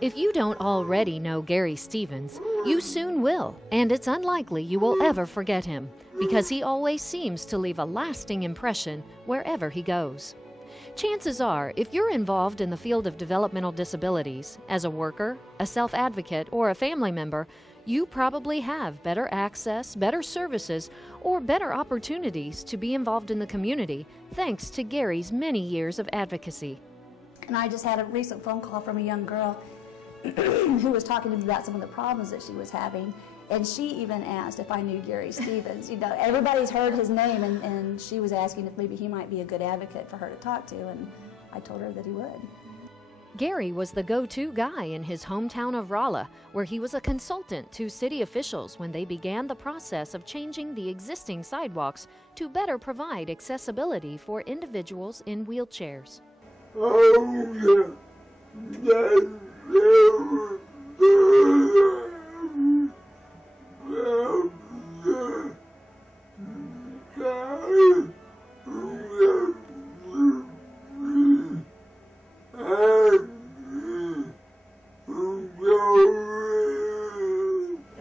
If you don't already know Gary Stevens, you soon will, and it's unlikely you will ever forget him, because he always seems to leave a lasting impression wherever he goes. Chances are, if you're involved in the field of developmental disabilities, as a worker, a self-advocate, or a family member, you probably have better access, better services, or better opportunities to be involved in the community thanks to Gary's many years of advocacy. And I just had a recent phone call from a young girl who was talking to me about some of the problems that she was having, and she even asked if I knew Gary Stevens. You know, everybody's heard his name, and she was asking if maybe he might be a good advocate for her to talk to, and I told her that he would. Gary was the go-to guy in his hometown of Rolla, where he was a consultant to city officials when they began the process of changing the existing sidewalks to better provide accessibility for individuals in wheelchairs.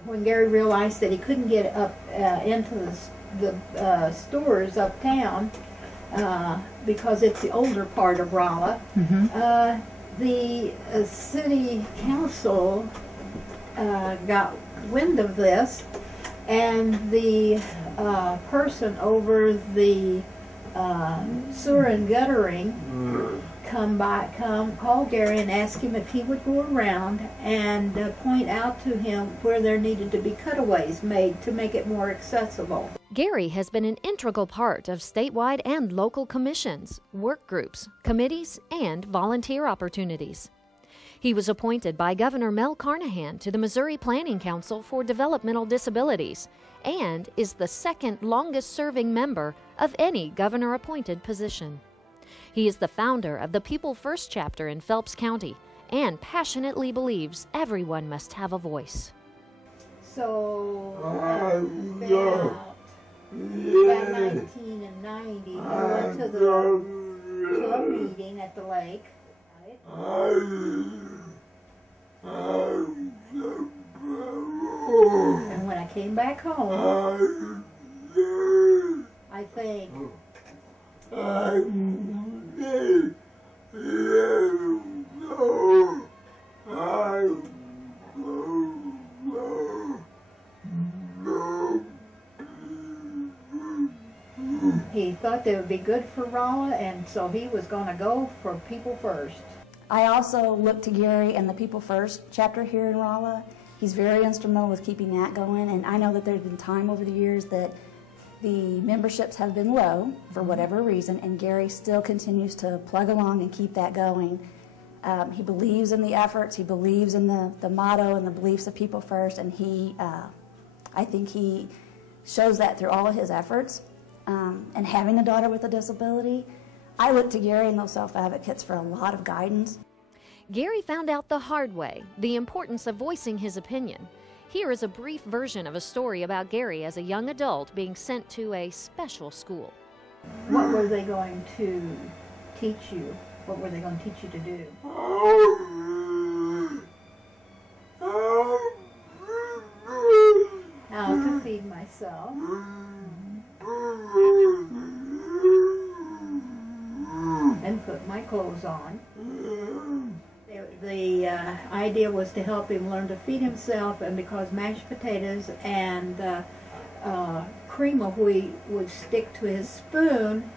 When Gary realized that he couldn't get up into the stores uptown because it's the older part of Rolla, the city council got wind of this, and the person over the sewer and guttering called Gary and asked him if he would go around and point out to him where there needed to be cutaways made to make it more accessible. Gary has been an integral part of statewide and local commissions, work groups, committees, and volunteer opportunities. He was appointed by Governor Mel Carnahan to the Missouri Planning Council for Developmental Disabilities and is the second longest-serving member of any governor-appointed position. He is the founder of the People First chapter in Phelps County and passionately believes everyone must have a voice. So, about 1990, we went to the meeting at the lake. And when I came back home, I think he thought they would be good for Rolla, and so he was going to go for People First. I also look to Gary and the People First chapter here in Rolla. He's very instrumental with keeping that going, and I know that there's been time over the years that the memberships have been low for whatever reason, and Gary still continues to plug along and keep that going. He believes in the efforts, he believes in the motto and the beliefs of People First, and I think he shows that through all of his efforts. And having a daughter with a disability, I look to Gary and those self-advocates for a lot of guidance. Gary found out the hard way the importance of voicing his opinion. Here is a brief version of a story about Gary as a young adult being sent to a special school. What were they going to teach you? What were they going to teach you to do? How to feed myself. And put my clothes on. The idea was to help him learn to feed himself, and because mashed potatoes and cream of wheat would stick to his spoon,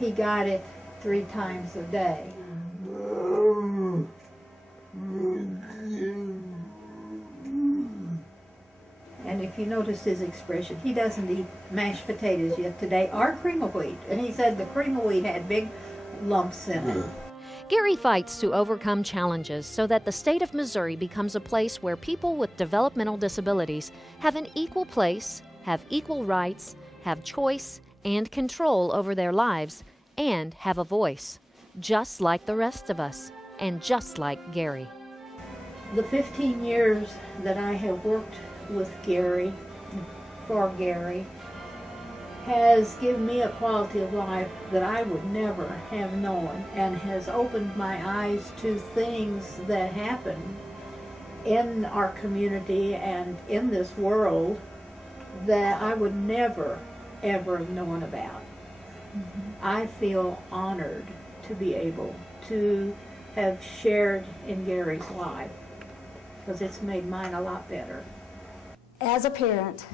he got it 3 times a day. And if you notice his expression, he doesn't eat mashed potatoes yet today or cream of wheat. And he said the cream of wheat had big lumps in it. Gary fights to overcome challenges so that the state of Missouri becomes a place where people with developmental disabilities have an equal place, have equal rights, have choice and control over their lives, and have a voice, just like the rest of us, and just like Gary. The 15 years that I have worked with Gary, for Gary, has given me a quality of life that I would never have known, and has opened my eyes to things that happen in our community and in this world that I would never, ever have known about. I feel honored to be able to have shared in Gary's life, because it's made mine a lot better. As a parent,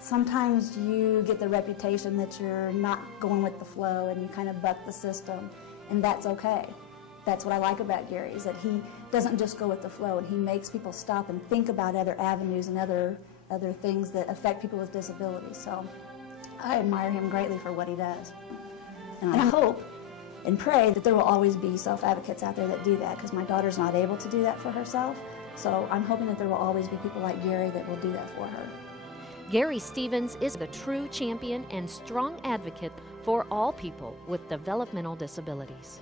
sometimes you get the reputation that you're not going with the flow and you kind of buck the system, and that's okay. That's what I like about Gary, is that he doesn't just go with the flow, and he makes people stop and think about other avenues and other things that affect people with disabilities. So I admire him greatly for what he does. And I hope and pray that there will always be self-advocates out there that do that, because my daughter's not able to do that for herself. So I'm hoping that there will always be people like Gary that will do that for her. Gary Stevens is the true champion and strong advocate for all people with developmental disabilities.